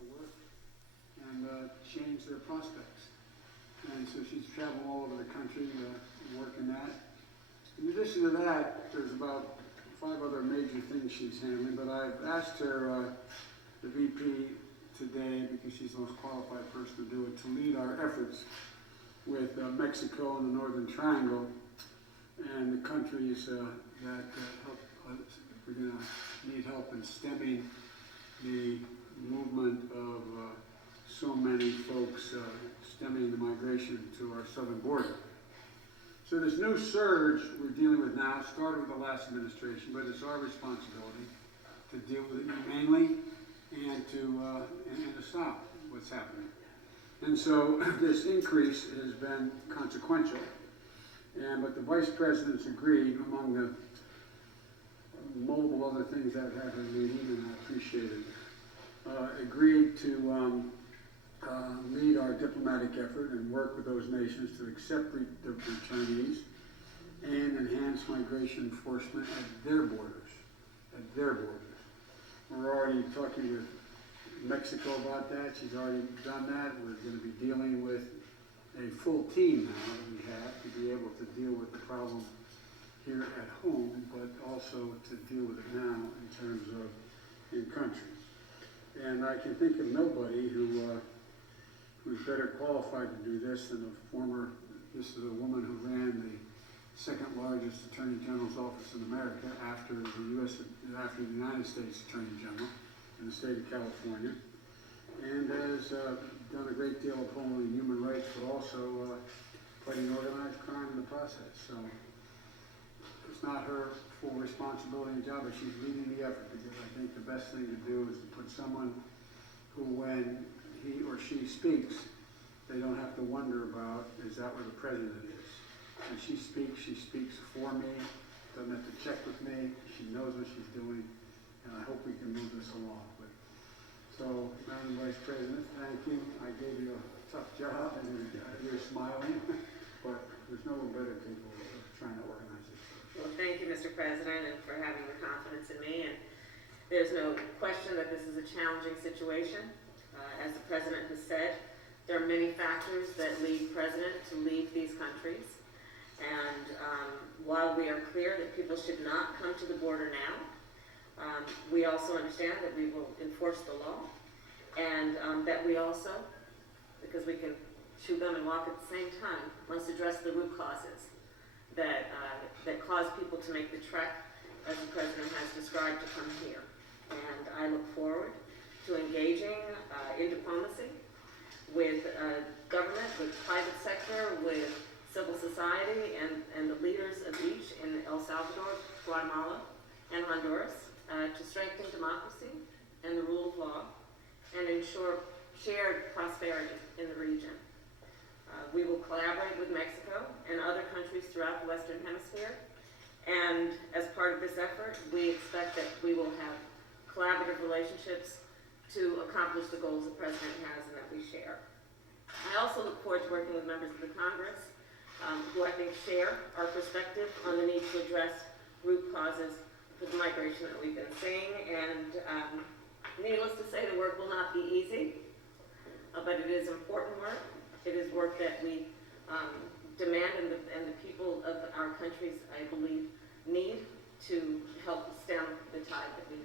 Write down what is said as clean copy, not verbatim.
to work and change their prospects. And so she's traveled all over the country working that. In addition to that, there's about 5 other major things she's handling, but I've asked her, the VP today, because she's the most qualified person to do it, to lead our efforts with Mexico and the Northern Triangle and the countries that help. We're going to need help in stemming the movement of so many folks stemming the migration to our southern border. So this new surge we're dealing with now started with the last administration, but it's our responsibility to deal with it humanely and to stop what's happening. And so this increase has been consequential, but the Vice President's agreed, among the multiple other things I've had her meeting, and I appreciate it, agreed to lead our diplomatic effort and work with those nations to accept the returnees and enhance migration enforcement at their borders. We're already talking with Mexico about that. She's already done that. We're going to be dealing with a full team now that we have to be able to deal with the problem here at home, but also to deal with it now in terms of in country. And I can think of nobody who's better qualified to do this than this is a woman who ran the second largest Attorney General's office in America after the United States Attorney General in the state of California, and has done a great deal upholding human rights, but also fighting organized crime in the process. So it's not her full responsibility and job, but she's leading the effort, because I think the best thing to do is to put someone who, when he or she speaks, they don't have to wonder about, is that where the president is? When she speaks for me, doesn't have to check with me, she knows what she's doing, and I hope we can move this along. So, Madam Vice President, thank you. I gave you a tough job, and you're smiling, but there's no one better capable of trying to organize this. Well, thank you, Mr. President, and for having the confidence in me. And there's no question that this is a challenging situation. As the President has said, there are many factors that lead President to leave these countries. And while we are clear that people should not come to the border now, we also understand that we will enforce the law, and that we also, because we can chew gum and walk at the same time, must address the root causes that cause people to make the trek, as the President has described, to come here. And I look forward to engaging in diplomacy with government, with private sector, with civil society, and the leaders of each in El Salvador, Guatemala, and Honduras, to strengthen democracy and the rule of law and ensure shared prosperity in the region. We will collaborate with Mexico and other countries throughout the Western Hemisphere, and as part of this effort, we expect that we will have collaborative relationships to accomplish the goals the President has and that we share. I also look forward to working with members of the Congress who I think share our perspective on the need to address root causes for the migration that we've been seeing. And needless to say, the work will not be easy, but it is important work. It is work that we demand and the people of our countries, I believe, need to help stem the tide that we've